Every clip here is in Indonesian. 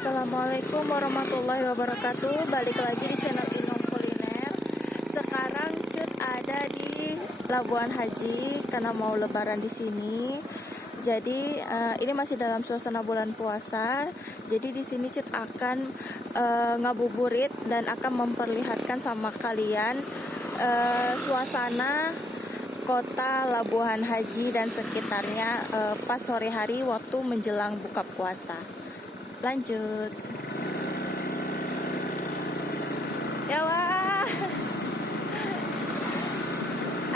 Assalamualaikum warahmatullahi wabarakatuh. Balik lagi di channel Inom Kuliner. Sekarang Cut ada di Labuan Haji karena mau lebaran di sini. Jadi ini masih dalam suasana bulan puasa. Jadi di sini Cut akan ngabuburit dan akan memperlihatkan sama kalian suasana kota Labuan Haji dan sekitarnya pas sore hari waktu menjelang buka puasa. Lanjut. Ya wah.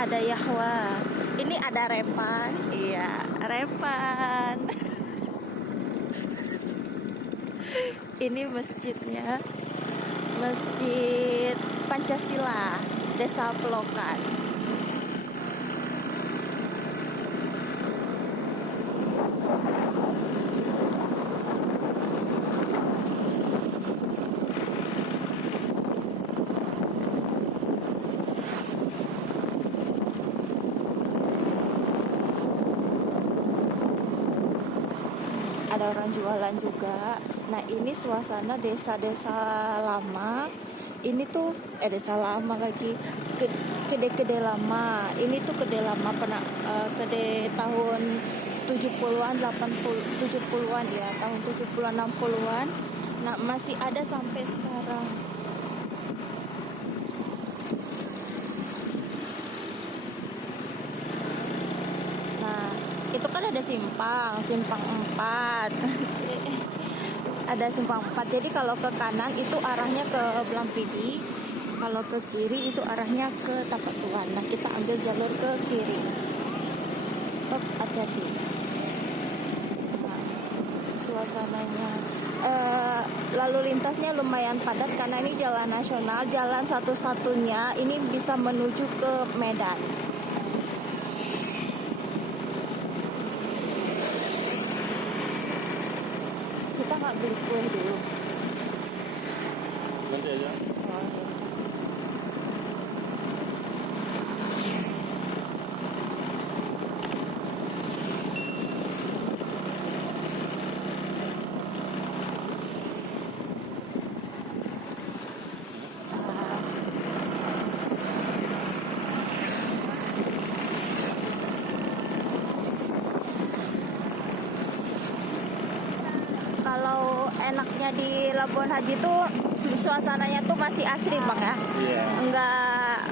Ada Yahwa. Ini ada Repan. Iya, Repan. Ini masjidnya. Masjid Pancasila, Desa Pelokan. Ada orang jualan juga. Nah ini suasana desa-desa lama. Ini tuh desa lama lagi, kedai-kedai lama. Ini tuh kedai lama kedai tahun 70-an, 70-an ya, tahun 70-an, 60-an. Nah masih ada sampai sekarang. Itu kan ada simpang 4. Ada simpang 4. Jadi kalau ke kanan itu arahnya ke Blampidi, kalau ke kiri itu arahnya ke Tapak Tuan. Nah, kita ambil jalur ke kiri. Oh, hati-hati. Nah, suasananya lalu lintasnya lumayan padat karena ini jalan nasional, jalan satu-satunya ini bisa menuju ke Medan. Kita nggak beli kue dulu. Nanti aja. Oh, iya. Kalau enaknya di Labuan Haji tuh suasananya tuh masih asri bang ya,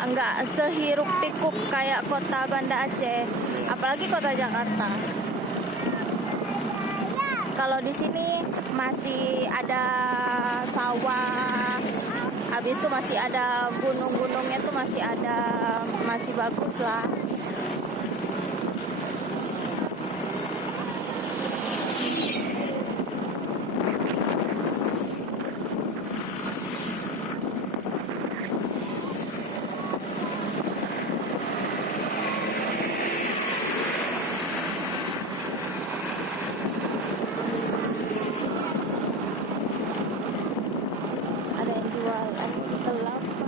enggak sehiruk pikuk kayak kota Banda Aceh, apalagi kota Jakarta. Kalau di sini masih ada sawah, habis itu masih ada gunung-gunungnya tuh masih bagus lah. Jual es kelapa.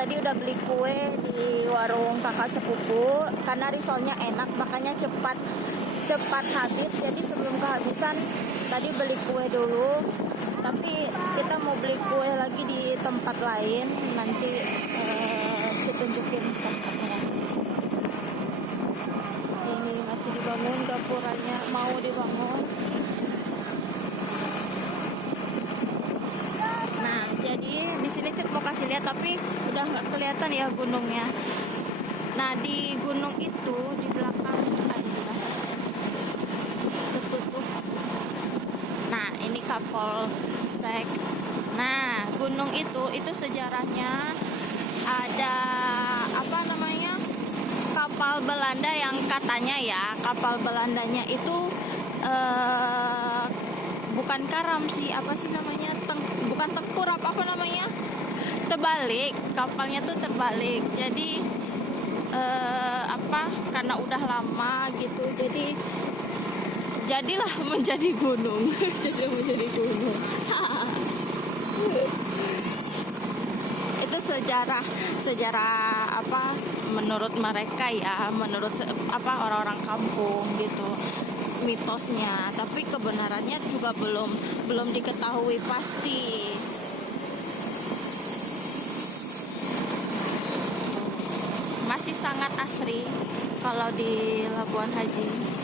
Tadi udah beli kue di warung kakak sepupu karena risolnya enak, makanya cepat habis. Jadi sebelum kehabisan tadi beli kue dulu, tapi kita mau beli kue lagi di tempat lain, nanti tunjukin tempatnya. Ini masih dibangun gapuranya, mau dibangun. Nah jadi di sini Cut mau kasih lihat, tapi udah nggak kelihatan ya gunungnya. Nah di gunung itu di belakang nah ini Kapolsek. Nah gunung itu sejarahnya ada apa namanya, kapal Belanda yang katanya ya kapal Belandanya itu bukan karam sih, apa sih namanya, bukan tempur, apa namanya, terbalik, kapalnya tuh terbalik. Jadi karena udah lama gitu, jadi jadilah menjadi gunung. Jadilah menjadi gunung. Itu sejarah apa menurut mereka ya, menurut apa orang-orang kampung gitu, mitosnya. Tapi kebenarannya juga belum diketahui pasti. Masih sangat asri kalau di Labuan Haji.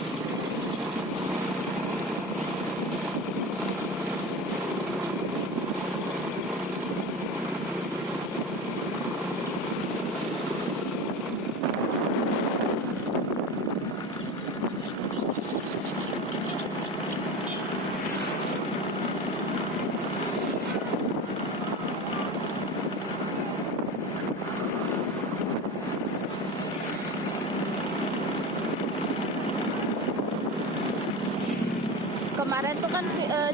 Kemarin tuh kan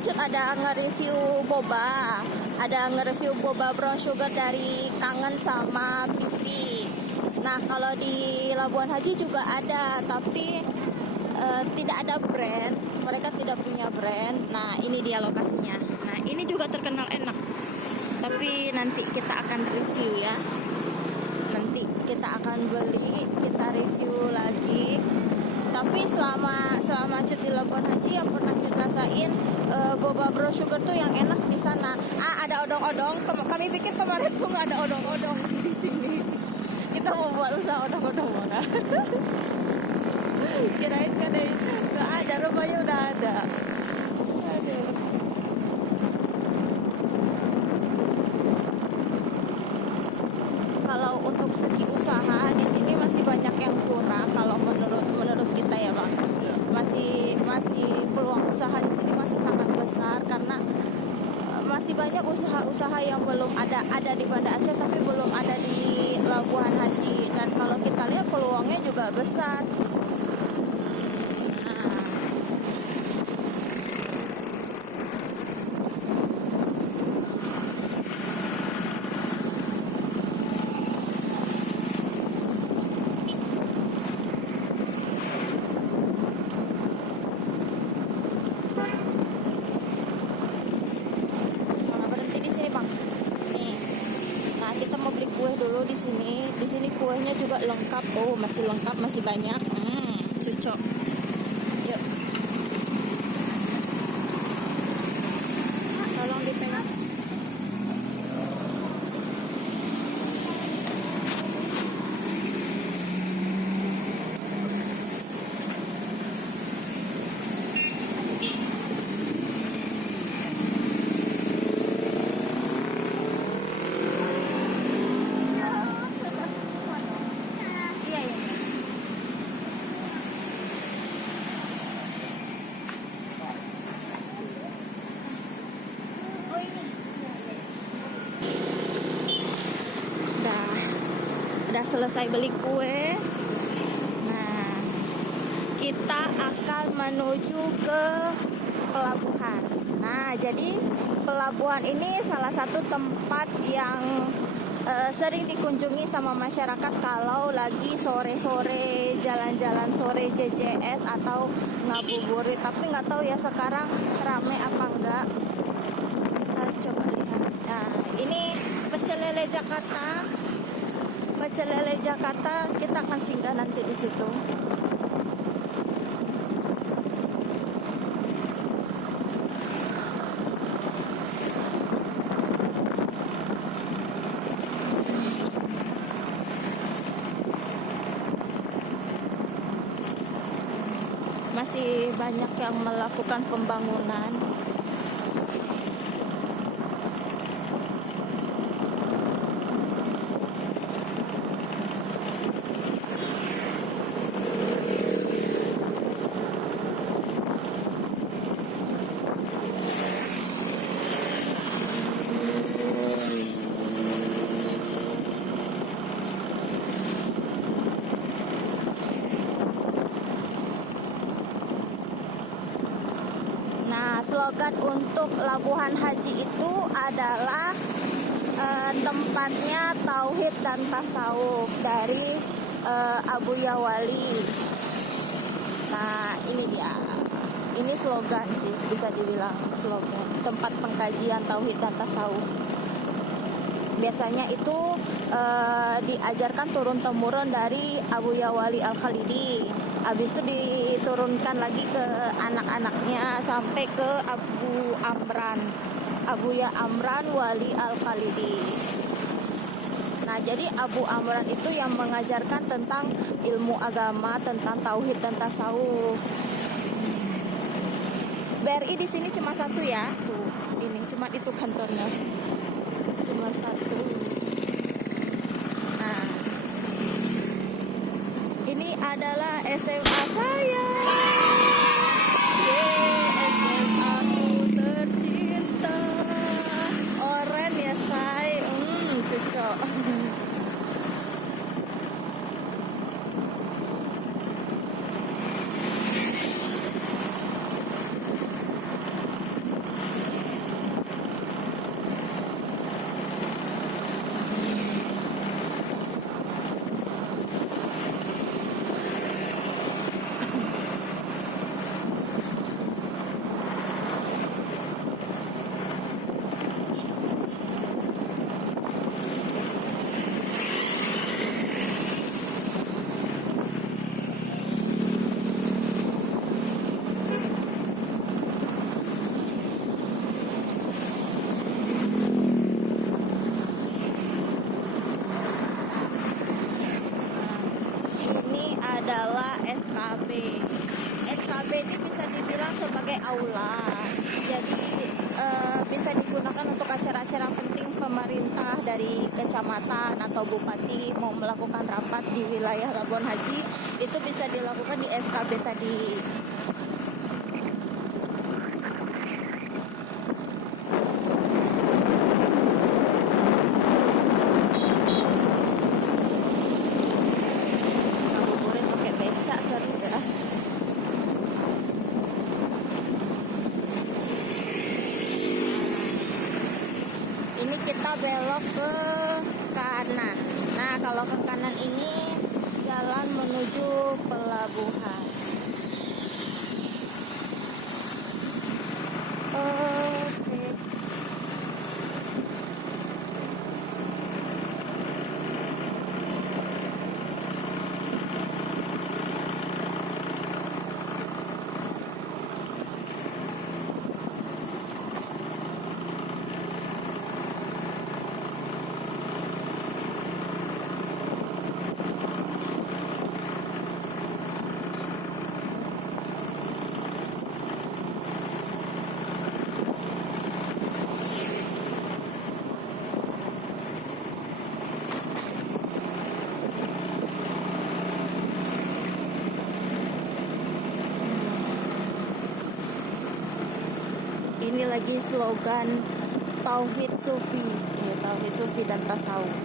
Cut ada nge-review boba brown sugar dari Kangen sama Pipi. Nah kalau di Labuan Haji juga ada, tapi tidak ada brand, mereka tidak punya brand. Nah ini dia lokasinya. Nah ini juga terkenal enak, tapi nanti kita akan review ya. Nanti kita akan beli, kita review lagi. Tapi selama Cut di Labuan Haji yang pernah Cut rasain boba brown sugar tuh yang enak di sana. Ada odong-odong. Kami pikir kemarin tuh nggak ada odong-odong di sini. Kita mau buat usaha odong-odong mana? Kirain kan nggak ada, rupanya udah ada. Aduh. Kalau untuk segi usaha di sini masih banyak yang kurang. Kalau menurut kita ya bang, masih peluang usaha di sini masih sangat besar karena masih banyak usaha-usaha yang belum ada di Banda Aceh tapi belum ada di Labuan Haji. Dan kalau kita lihat peluangnya juga besar. Kue dulu di sini. Di sini kuenya juga lengkap. Oh, masih lengkap, masih banyak. Cocok. Yuk. Tolong dipegang. Udah selesai beli kue. Nah, kita akan menuju ke pelabuhan. Nah, jadi pelabuhan ini salah satu tempat yang sering dikunjungi sama masyarakat kalau lagi sore-sore, jalan-jalan sore JJS atau ngabuburit. Tapi nggak tahu ya sekarang rame apa enggak. Kita coba lihat. Nah, ini Pecel Lele Jakarta. Pecel Lele Jakarta, kita akan singgah nanti di situ. Masih banyak yang melakukan pembangunan. Slogan untuk Labuan Haji itu adalah tempatnya tauhid dan tasawuf dari Abu Yawali. Nah ini dia, ini slogan sih, bisa dibilang slogan. Tempat pengkajian tauhid dan tasawuf. Biasanya itu diajarkan turun-temurun dari Abuya Wali Al-Khalidi. Habis itu diturunkan lagi ke anak-anaknya sampai ke Abuya Amran Wali Al-Khalidi. Nah, jadi Abu Amran itu yang mengajarkan tentang ilmu agama, tentang tauhid dan tasawuf. BRI di sini cuma satu ya, tuh ini cuma itu kantornya, cuma satu. Nah, ini adalah SMA saya. SMA ku tercinta. Oren ya say, cocok. Adalah SKB. SKB ini bisa dibilang sebagai aula. Jadi bisa digunakan untuk acara-acara penting pemerintah dari kecamatan atau bupati mau melakukan rapat di wilayah Labuan Haji, itu bisa dilakukan di SKB tadi. Ini kita belok ke kanan. Nah, kalau ke kanan ini jalan menuju pelabuhan. Oke. Ini lagi slogan Tauhid Sufi, ya, Tauhid Sufi dan Tasawuf.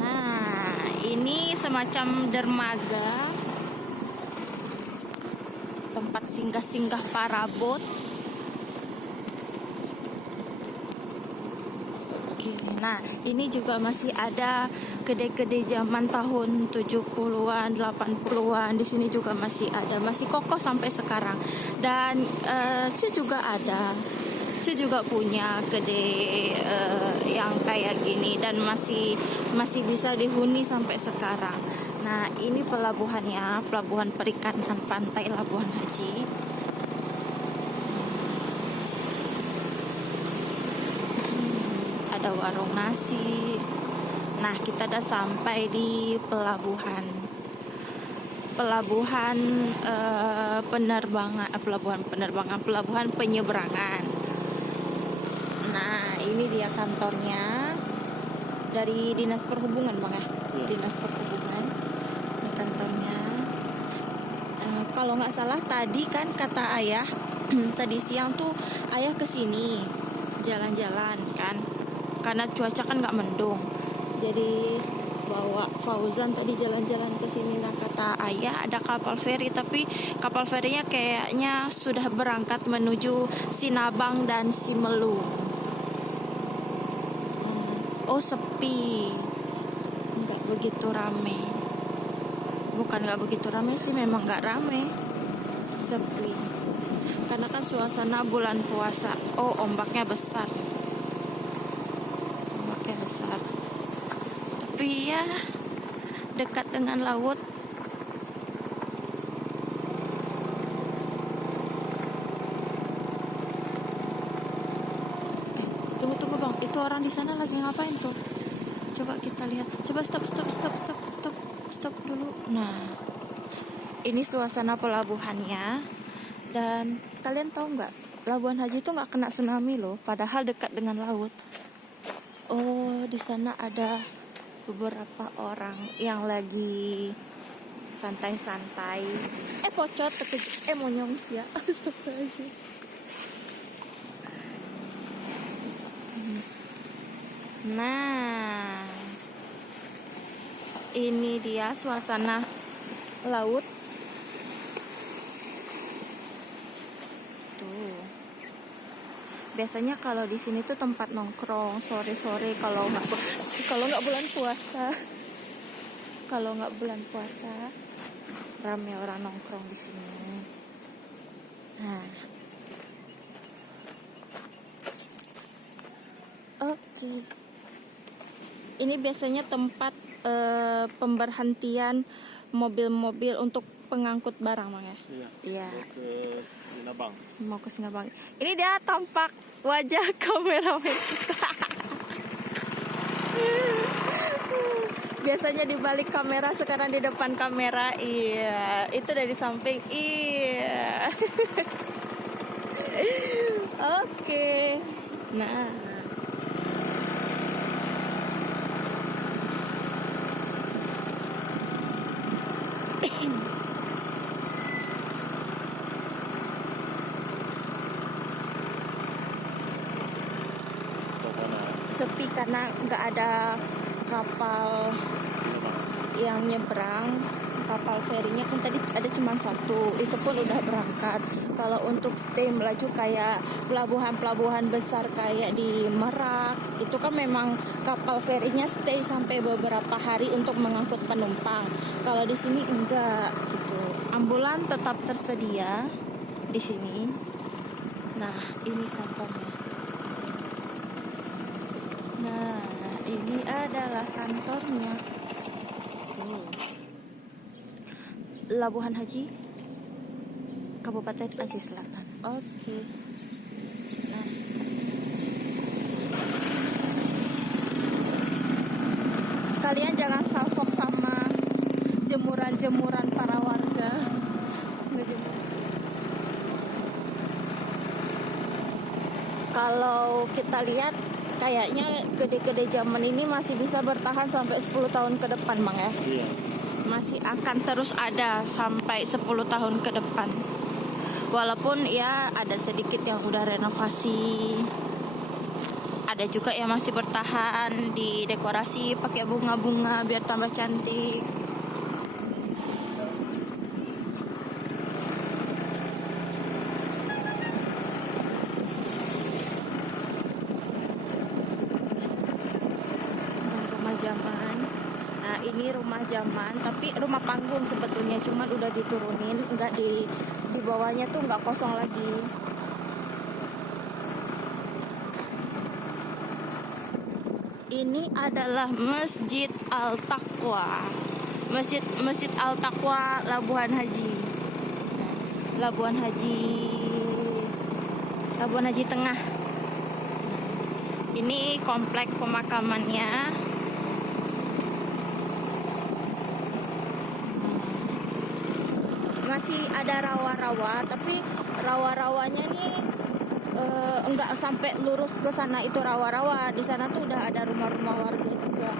Nah, ini semacam dermaga, tempat singgah-singgah para bot. Nah, ini juga masih ada kedai-kedai zaman tahun 70-an, 80-an. Di sini juga masih ada, masih kokoh sampai sekarang. Dan Cu juga ada. Cu juga punya kedai yang kayak gini dan masih bisa dihuni sampai sekarang. Nah, ini pelabuhannya, pelabuhan perikanan pantai Labuan Haji. Ada warung nasi. Nah, kita udah sampai di pelabuhan pelabuhan penyeberangan. Nah, ini dia kantornya dari Dinas Perhubungan, Bang ya. Dinas Perhubungan. Ini kantornya. Kalau nggak salah tadi kan kata ayah tadi siang tuh ayah kesini jalan-jalan kan, karena cuaca kan nggak mendung, jadi bawa Fauzan tadi jalan-jalan ke sini. Nah, kata ayah ada kapal feri, tapi kapal ferinya kayaknya sudah berangkat menuju Sinabang dan Simelu. Oh, sepi, nggak begitu rame. Bukan nggak begitu rame sih, memang nggak rame. sepi karena kan suasana bulan puasa. Oh, ombaknya besar, tapi ya dekat dengan laut. Tunggu bang, itu orang di sana lagi ngapain tuh? Coba kita lihat. Coba stop dulu. Nah, ini suasana pelabuhannya. Dan kalian tahu nggak, Labuan Haji itu nggak kena tsunami loh, padahal dekat dengan laut. Oh, di sana ada beberapa orang yang lagi santai-santai. Pocot, monyong sih ya. Astagfirullahaladzim. Nah, ini dia suasana laut. Tuh. Biasanya kalau di sini tuh tempat nongkrong sore-sore kalau nggak bulan puasa. Kalau nggak bulan puasa, ramai orang nongkrong di sini. Nah, oke. Ini biasanya tempat pemberhentian mobil-mobil untuk pengangkut barang, Bang ya? Iya. Mau ke Sinabang. Ini dia tampak wajah kameramen kita. Biasanya di balik kamera, sekarang di depan kamera. Iya, itu dari samping. Iya. Oke. Nah, sepi karena nggak ada kapal yang nyebrang. Kapal ferinya pun tadi ada cuma satu, itu pun udah berangkat. Kalau untuk stay melaju kayak pelabuhan-pelabuhan besar kayak di Merak, itu kan memang kapal ferinya stay sampai beberapa hari untuk mengangkut penumpang. Kalau di sini enggak gitu. Ambulan tetap tersedia di sini. Nah, ini kantornya. Nah, ini adalah kantornya. Tuh. Labuan Haji, Kabupaten Aceh Selatan. Oke. Nah, kalian jangan salfok sama jemuran-jemuran para warga. Ngejemur. Kalau kita lihat, kayaknya gede-gede zaman ini masih bisa bertahan sampai 10 tahun ke depan, Bang ya? Iya. Masih akan terus ada sampai 10 tahun ke depan. Walaupun ya ada sedikit yang udah renovasi. Ada juga yang masih bertahan di dekorasi pakai bunga-bunga biar tambah cantik. Zaman. Nah, ini rumah zaman, tapi rumah panggung sebetulnya, cuman udah diturunin, enggak di bawahnya tuh enggak kosong lagi. Ini adalah Masjid Al-Taqwa. Masjid Al-Taqwa Labuan Haji. Nah, Labuan Haji Tengah. Ini komplek pemakamannya. Masih ada rawa-rawa, tapi rawa-rawanya nih enggak sampai lurus ke sana, itu rawa-rawa. Di sana tuh udah ada rumah-rumah warga juga.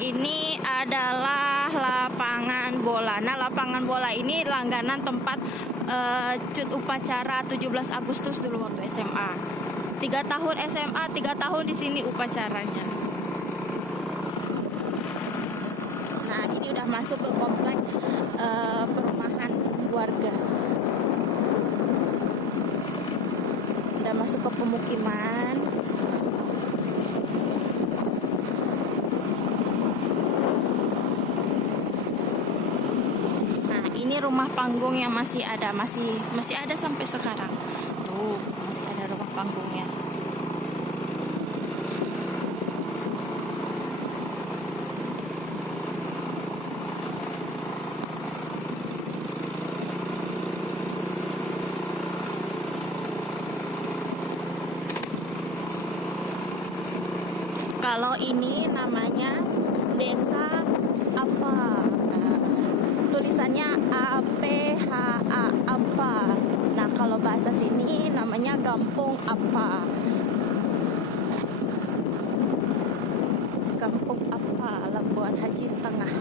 Ini adalah lapangan bola. Nah, lapangan bola ini langganan tempat cut upacara 17 Agustus dulu waktu SMA. 3 tahun SMA, 3 tahun di sini upacaranya. Nah, ini udah masuk ke komplek perumahan warga. Udah masuk ke pemukiman. Nah, ini rumah panggung yang masih ada sampai sekarang. Tuh, masih ada rumah panggungnya. Kalau ini namanya desa apa? Nah, tulisannya APHA apa. Nah, kalau bahasa sini namanya kampung apa. Kampung apa, Labuan Haji Tengah.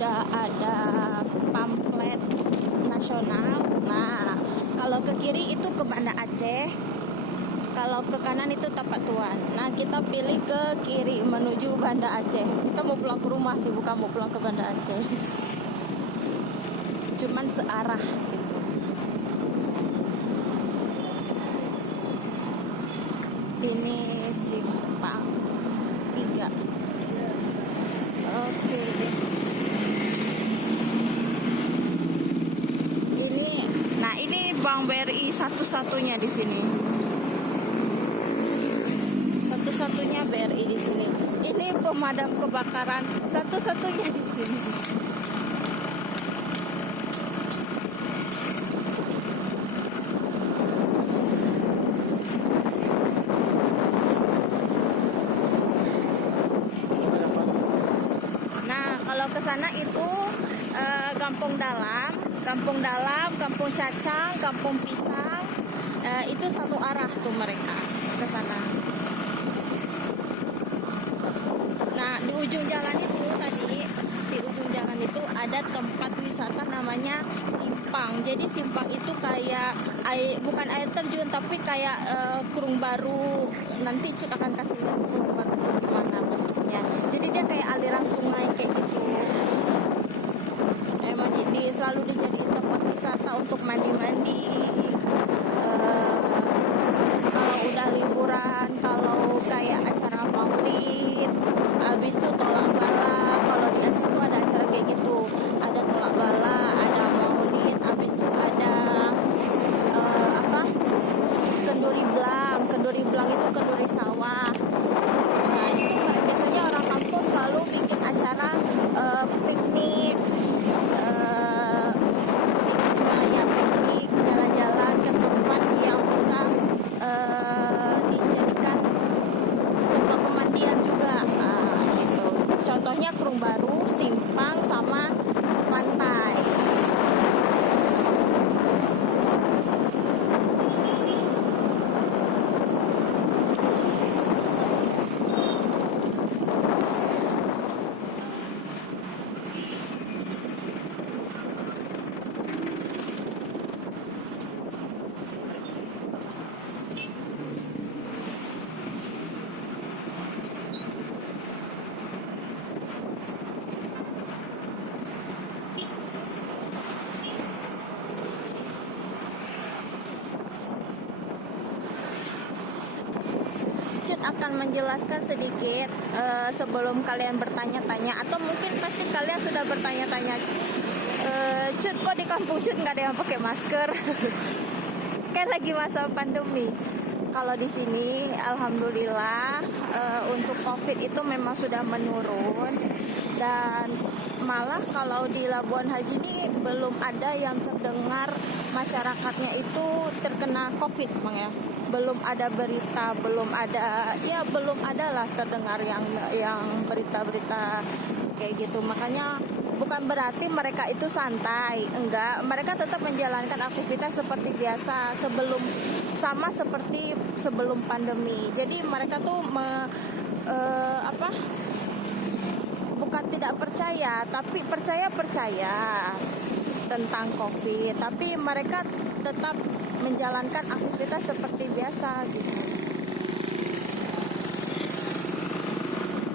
Udah ada pamflet nasional. Nah, kalau ke kiri itu ke Banda Aceh, kalau ke kanan itu Tapak Tuan. Nah, kita pilih ke kiri menuju Banda Aceh. Kita mau pulang ke rumah sih, bukan mau pulang ke Banda Aceh. Cuman searah gitu. Ini simpang 3. Oke deh. Ini Bank BRI satu-satunya di sini. Satu-satunya BRI di sini. Ini pemadam kebakaran satu-satunya di sini. Nah, kalau ke sana itu Kampung Dalam, Kampung Cacang, Kampung Pisang, itu satu arah tuh mereka ke sana. Nah, di ujung jalan itu ada tempat wisata namanya Simpang. Jadi Simpang itu kayak bukan air terjun tapi kayak Kurung Baru. Nanti Cut akan kasih lihat Kurung Baru itu gimana bentuknya. Jadi dia kayak aliran sungai kayak gitu. Emang jadi selalu dijadiin tempat wisata untuk mandi-mandi. Kalau udah liburan, kalau kayak acara maulid, habis itu tolak bala. Kalau di Aceh tuh ada acara kayak gitu, ada tolak bala, ada maulid, habis itu ada kenduri belang itu kenduri sawah. Nah, itu biasanya orang kampung selalu bikin acara piknik. Piknik, jalan-jalan ke tempat yang bisa dijadikan tempat pemandian juga. Gitu. Contohnya Kurung Baru, Simpang, sama pantai. Akan menjelaskan sedikit sebelum kalian bertanya-tanya, atau mungkin pasti kalian sudah bertanya-tanya, Cut, kok di kampung Cut nggak ada yang pakai masker? Kan lagi masa pandemi. Kalau di sini alhamdulillah untuk COVID itu memang sudah menurun, dan malah kalau di Labuan Haji ini belum ada yang terdengar masyarakatnya itu terkena COVID, Bang ya. Belum ada berita, belum ada lah terdengar yang berita-berita kayak gitu. Makanya bukan berarti mereka itu santai, enggak, mereka tetap menjalankan aktivitas seperti biasa. sama seperti sebelum pandemi. Jadi mereka tuh bukan tidak percaya, tapi percaya tentang COVID, tapi mereka tetap menjalankan aktivitas seperti biasa gitu.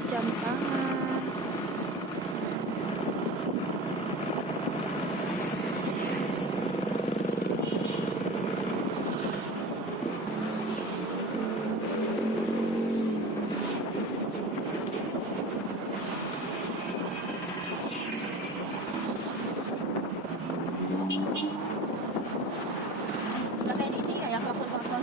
Jam tangan. Udah kayak di ini ya, klakson-klakson.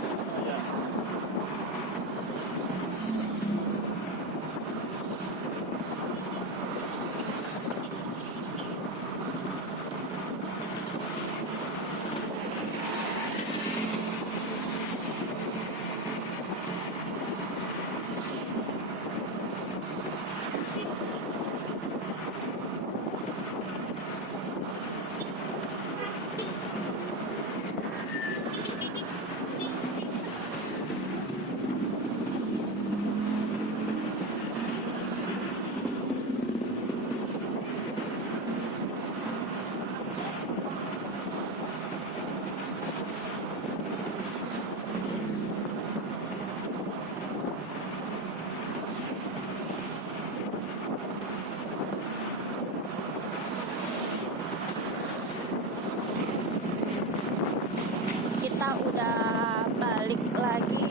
Kita udah balik lagi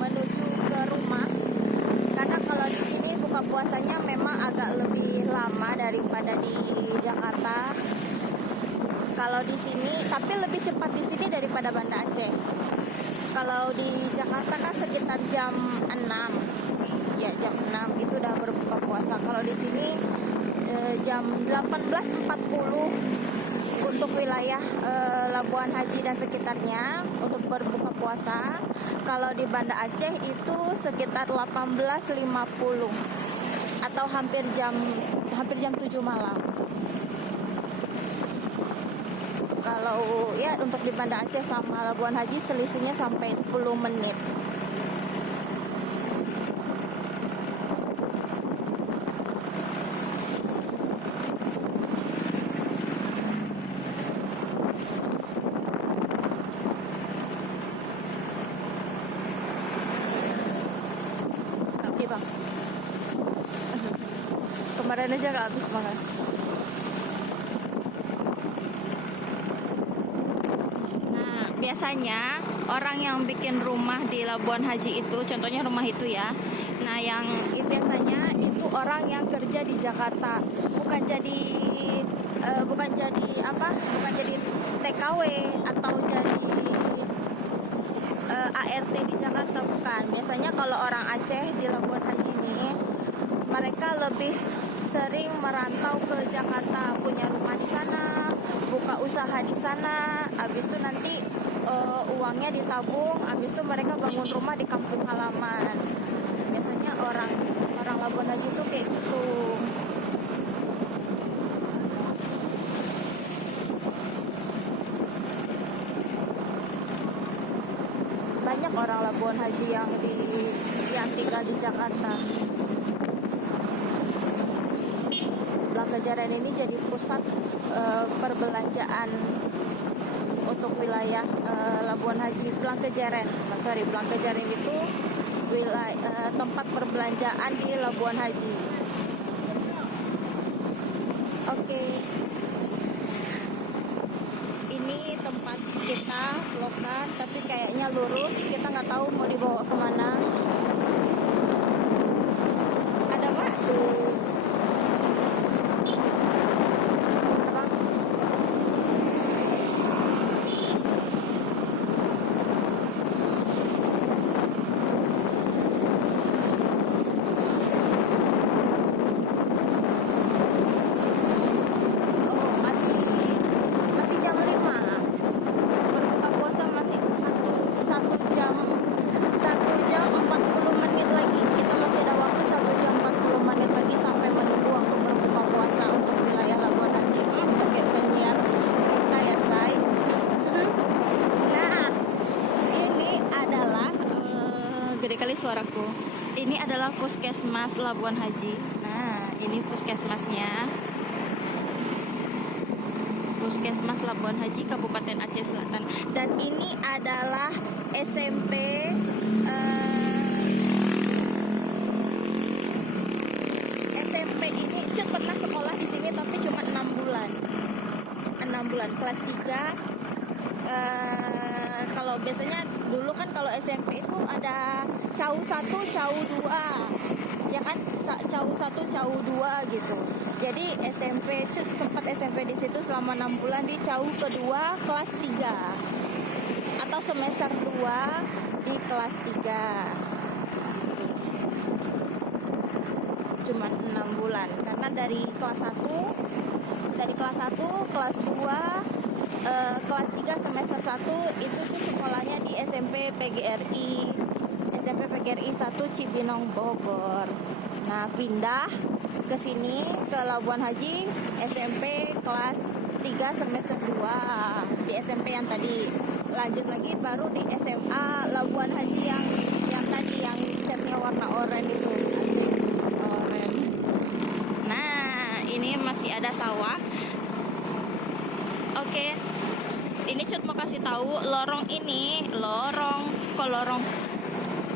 menuju ke rumah, karena kalau di sini buka puasanya memang agak lebih lama daripada di Jakarta. Kalau di sini, tapi lebih cepat di sini daripada Banda Aceh. Kalau di Jakarta kan sekitar jam 6, ya jam 6 itu udah berbuka puasa. Kalau di sini jam 18.40 untuk wilayah Labuan Haji dan sekitarnya untuk berbuka puasa. Kalau di Banda Aceh itu sekitar 18.50 atau hampir jam 7 malam. Kalau ya untuk di Banda Aceh sama Labuan Haji selisihnya sampai 10 menit. Bang, kemarin aja gak habis makan. Nah, biasanya orang yang bikin rumah di Labuan Haji itu, contohnya rumah itu ya. Nah, yang biasanya itu orang yang kerja di Jakarta, bukan jadi TKW atau jadi ART di Jakarta, bukan. Biasanya kalau orang Aceh di Labuan Haji ini, mereka lebih sering merantau ke Jakarta, punya rumah di sana, buka usaha di sana. Habis itu nanti uangnya ditabung, habis itu mereka bangun rumah di kampung halaman. Biasanya orang Labuan Haji itu kayak gitu. Banyak orang Labuan Haji yang tinggal di Jakarta. Blangkejaran ini jadi pusat perbelanjaan untuk wilayah Labuan Haji. Blangkejaran itu tempat perbelanjaan di Labuan Haji. Oke. Ini tempat kita vlogkan, tapi kayaknya lurus, kita nggak tahu mau dibawa kemana. Ada batu. Berbuka puasa masih 1 jam 40 sekali suaraku. Ini adalah Puskesmas Labuan Haji. Nah, ini puskesmasnya. Puskesmas Labuan Haji, Kabupaten Aceh Selatan. Dan ini adalah SMP SMP ini Cut pernah sekolah di sini tapi cuma 6 bulan. 6 bulan kelas 3. Kalau biasanya dulu kan kalau SMP itu ada CAU 1, CAU 2. Ya kan? CAU 1, CAU 2 gitu. Jadi SMP Cut sempat SMP di situ selama 6 bulan di CAU kedua kelas 3 atau semester 2 di kelas 3. Cuman 6 bulan karena dari kelas 1 kelas 2 kelas 3 semester 1 itu tuh sekolahnya di SMP PGRI 1 Cibinong Bogor. Nah, pindah ke sini ke Labuan Haji SMP kelas 3 semester 2 di SMP yang tadi. Lanjut lagi baru di SMA Labuan Haji yang tadi yang catnya warna oranye itu. Oranye. Nah, ini masih ada sawah. Oke. Ini Cut mau kasih tahu lorong ini, lorong.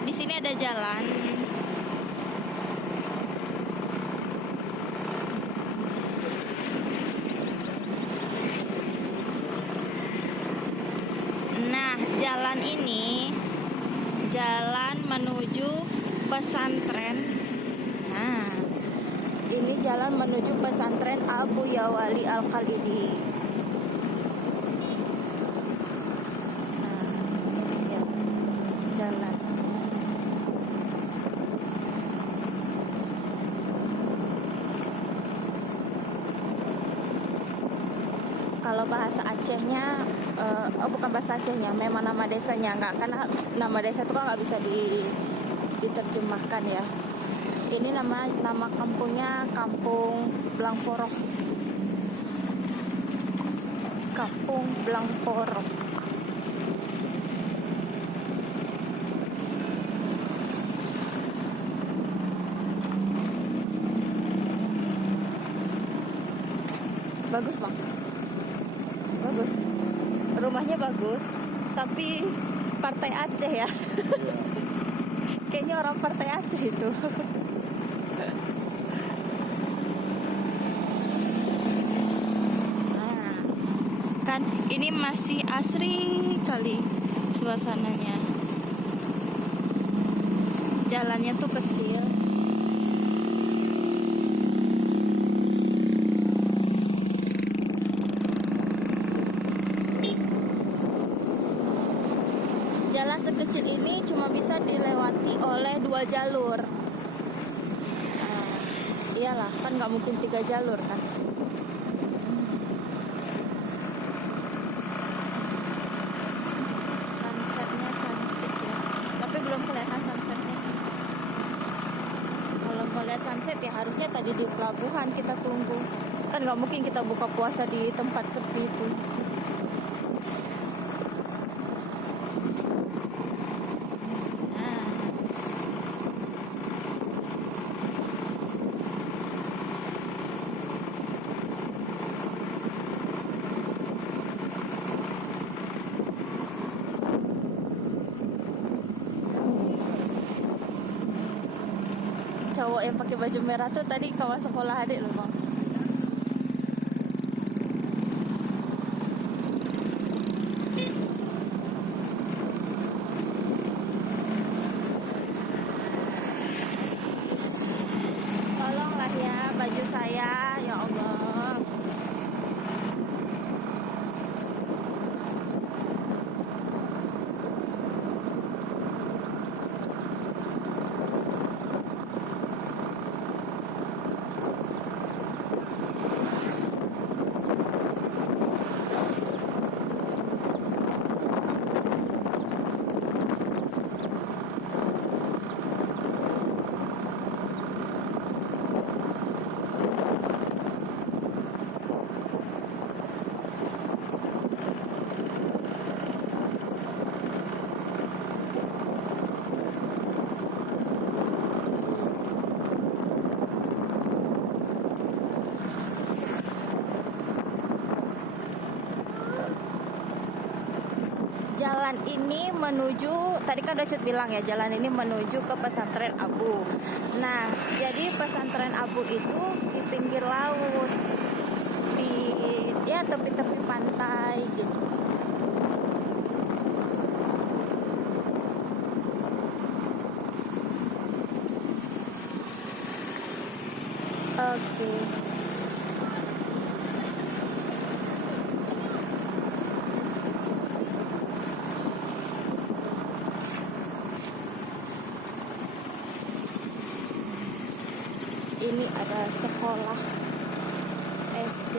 Di sini ada jalan. Nah, jalan ini jalan menuju pesantren. Nah, ini jalan menuju pesantren Abu Yawali Al-Khalidi. Jalan. Kalau bahasa Acehnya, bukan bahasa Acehnya, memang nama desanya nggak, karena nama desa itu kan nggak bisa diterjemahkan ya. Ini nama kampungnya Kampung Blangporoh. Kampung Blangporoh. Bagus bang, bagus, rumahnya bagus, tapi partai Aceh ya. Kayaknya orang partai Aceh itu. Nah, kan ini masih asri kali suasananya. Jalannya tuh kecil. Jalan sekecil ini cuma bisa dilewati oleh 2 jalur. Iyalah, kan nggak mungkin 3 jalur kan. Sunsetnya cantik ya, tapi belum kelihatan sunsetnya sih. Kalau mau lihat sunset ya harusnya tadi di pelabuhan kita tunggu. Kan nggak mungkin kita buka puasa di tempat sepi itu. Cowok yang pakai baju merah tuh tadi kawan sekolah adik loh bang. Tolonglah ya baju saya, ya Allah. jalan ini menuju, tadi kan Dacut bilang ya, jalan ini menuju ke pesantren Abu. Nah, jadi pesantren Abu itu di pinggir laut, di ya tepi-tepi pantai gitu. Oke. Ini ada sekolah SD.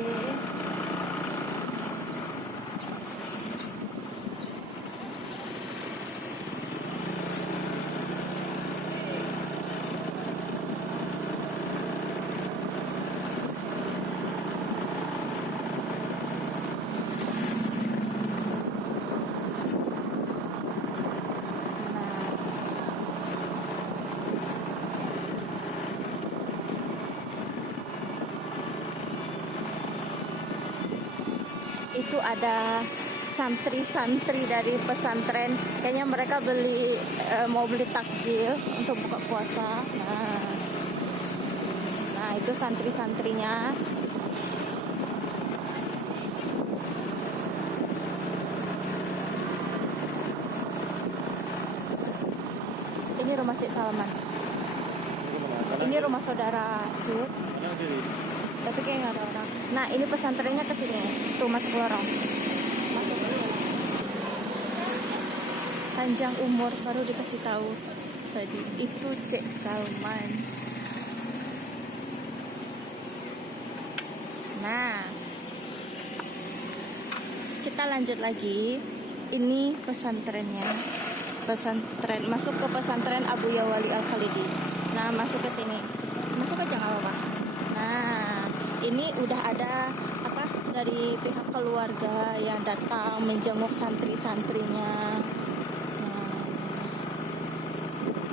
Itu ada santri-santri dari pesantren, kayaknya mereka mau beli takjil untuk buka puasa. Nah itu santri-santrinya. Ini rumah Cik Salman. Ini rumah saudara Cik. Tapi kayak nggak ada orang. Nah ini pesantrennya ke sini. Tuh masuk lorong. Panjang umur baru dikasih tahu tadi. Itu Cik Salman. Nah kita lanjut lagi. Ini pesantrennya. Pesantren, masuk ke pesantren Abu Yawali Al Khalidi. Nah masuk ke sini. Masuk aja nggak apa-apa. Nah, ini udah ada apa dari pihak keluarga yang datang menjenguk santri-santrinya. Nah,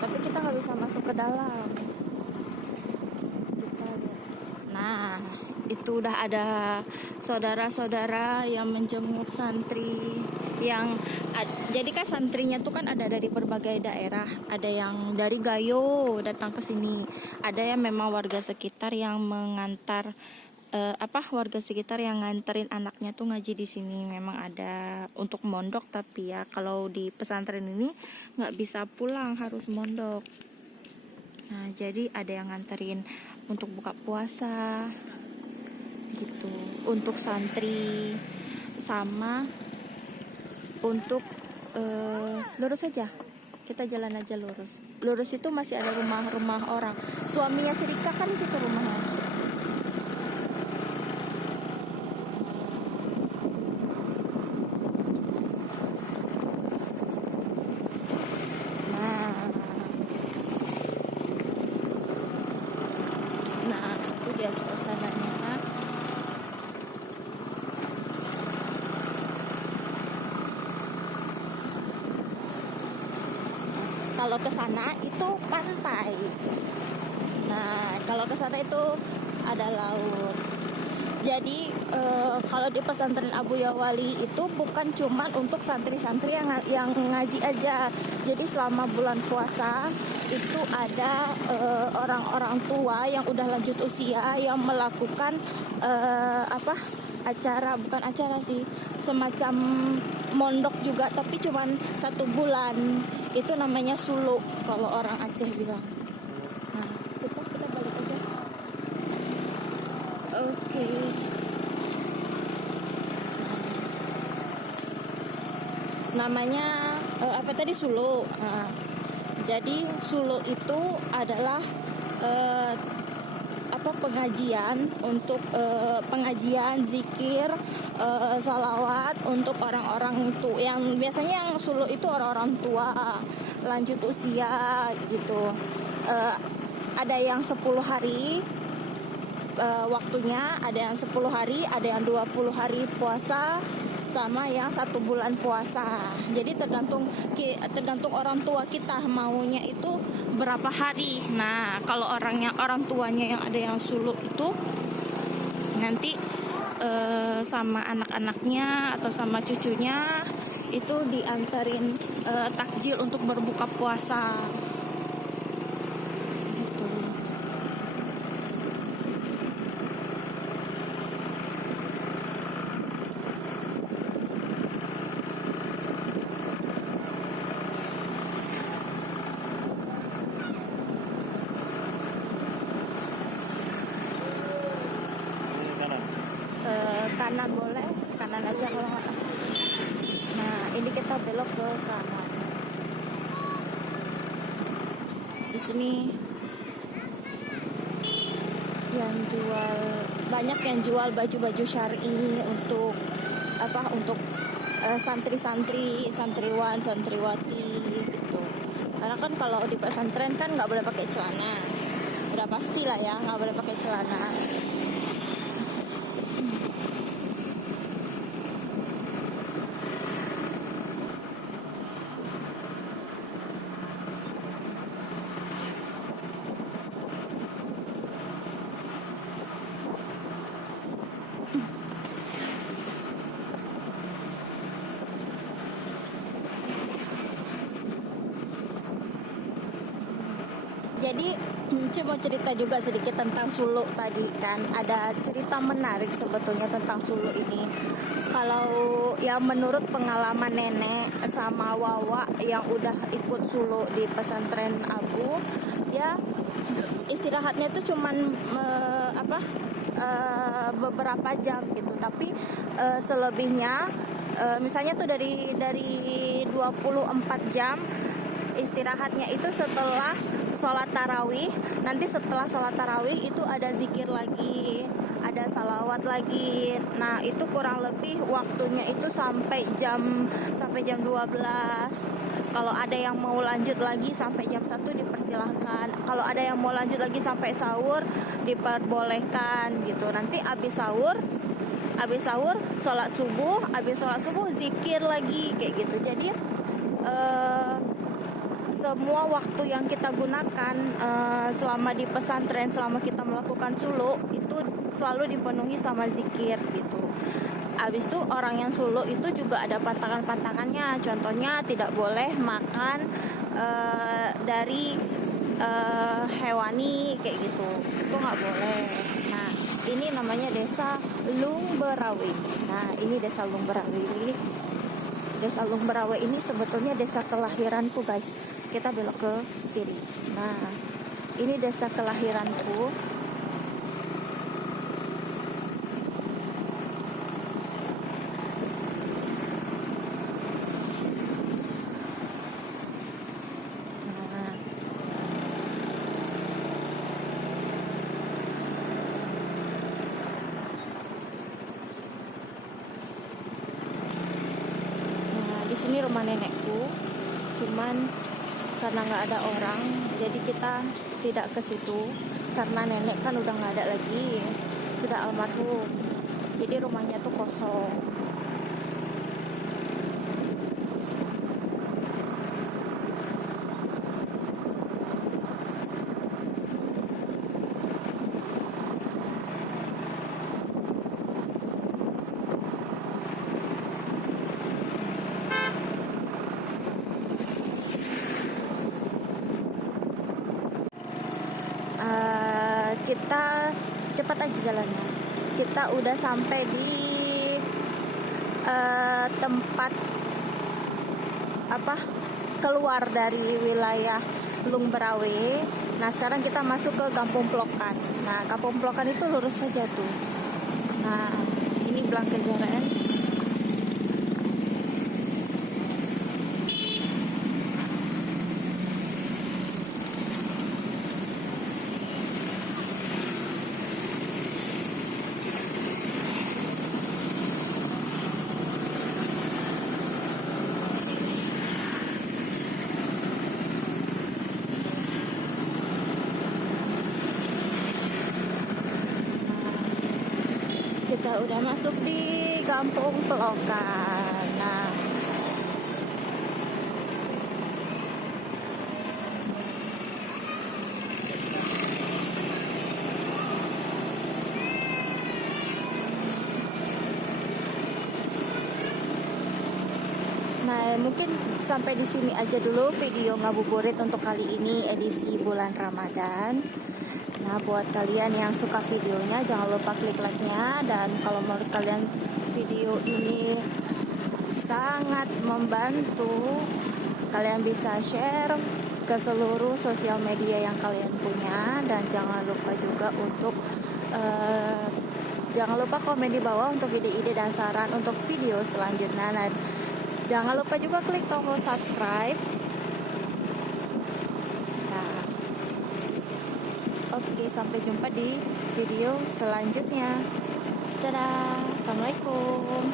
tapi kita nggak bisa masuk ke dalam. Kita lihat. Nah, itu udah ada saudara-saudara yang menjenguk santri yang jadi kan santrinya tuh kan ada dari berbagai daerah, ada yang dari Gayo datang ke sini, ada yang memang warga sekitar yang mengantar warga sekitar yang nganterin anaknya tuh ngaji di sini. Memang ada untuk mondok, tapi ya kalau di pesantren ini nggak bisa pulang, harus mondok. Nah jadi ada yang nganterin untuk buka puasa gitu untuk santri, sama untuk lurus aja, kita jalan aja lurus itu masih ada rumah-rumah orang. Suaminya si Rika kan di situ rumahnya. Nah itu dia suasananya. Kalau ke sana itu pantai. Nah, kalau ke sana itu ada laut. Jadi kalau di pesantren Abu Yawali itu bukan cuman untuk santri-santri yang ngaji aja. Jadi selama bulan puasa itu ada orang-orang tua yang udah lanjut usia yang melakukan bukan acara sih, semacam mondok juga, tapi cuman 1 bulan. Itu namanya suluk kalau orang Aceh bilang. Nah, kita balik aja. Oke. Namanya suluk. Nah, jadi suluk itu adalah pengajian untuk pengajian zikir, salawat untuk orang-orang tua, yang biasanya yang suluk itu orang-orang tua lanjut usia gitu. Ada yang 10 hari waktunya, ada yang 10 hari, ada yang 20 hari puasa, sama yang 1 bulan puasa. Jadi tergantung orang tua kita maunya itu berapa hari. Nah kalau orang tuanya yang ada yang suluk itu nanti sama anak-anaknya atau sama cucunya itu diantarin takjil untuk berbuka puasa gitu. Kanan boleh, kanan aja kalau nggak. Nah ini kita belok ke kanan. Di sini yang jual, banyak yang jual baju-baju syar'i untuk apa, untuk santri-santri, santriwan, santriwati gitu. Karena kan kalau di pesantren kan nggak boleh pakai celana, udah pasti lah ya, nggak boleh pakai celana. Jadi coba cerita juga sedikit tentang suluk tadi kan. Ada cerita menarik sebetulnya tentang suluk ini. Kalau yang menurut pengalaman nenek sama Wawa yang udah ikut suluk di pesantren Abu, dia istirahatnya tuh cuman beberapa jam gitu. Tapi selebihnya misalnya tuh dari 24 jam istirahatnya itu setelah sholat tarawih. Nanti setelah sholat tarawih itu ada zikir lagi, ada salawat lagi. Nah itu kurang lebih waktunya itu sampai jam 12. Kalau ada yang mau lanjut lagi sampai jam 1 dipersilahkan. Kalau ada yang mau lanjut lagi sampai sahur diperbolehkan gitu. Nanti habis sahur sholat subuh zikir lagi kayak gitu. Jadi semua waktu yang kita gunakan selama di pesantren, selama kita melakukan suluk itu selalu dipenuhi sama zikir gitu. Habis itu orang yang suluk itu juga ada pantangan-pantangannya. Contohnya tidak boleh makan dari hewani kayak gitu, itu nggak boleh. Nah ini namanya desa Lungberawi. Nah ini desa Lungberawi. Desa Lungberawi ini sebetulnya desa kelahiranku guys. Kita belok ke kiri. Nah ini desa kelahiranku. Ini rumah nenekku, cuman karena nggak ada orang, jadi kita tidak ke situ karena nenek kan udah nggak ada lagi, sudah almarhum. Jadi rumahnya tuh kosong. Kita cepat aja jalannya. Kita udah sampai di tempat keluar dari wilayah Lungberawi. Nah sekarang kita masuk ke Kampung Plokan. Nah Kampung Plokan itu lurus saja tuh. Nah ini Belang Kejaran. Kita udah masuk di Kampung Plokan. Nah, Nah, mungkin sampai di sini aja dulu video ngabuburit untuk kali ini edisi bulan Ramadan. Nah, buat kalian yang suka videonya jangan lupa klik like-nya, dan kalau menurut kalian video ini sangat membantu, kalian bisa share ke seluruh sosial media yang kalian punya, dan jangan lupa juga untuk jangan lupa komen di bawah untuk ide-ide dan saran untuk video selanjutnya. Nah, jangan lupa juga klik tombol subscribe. Nah, oke, sampai jumpa di video selanjutnya. Dadah, assalamualaikum.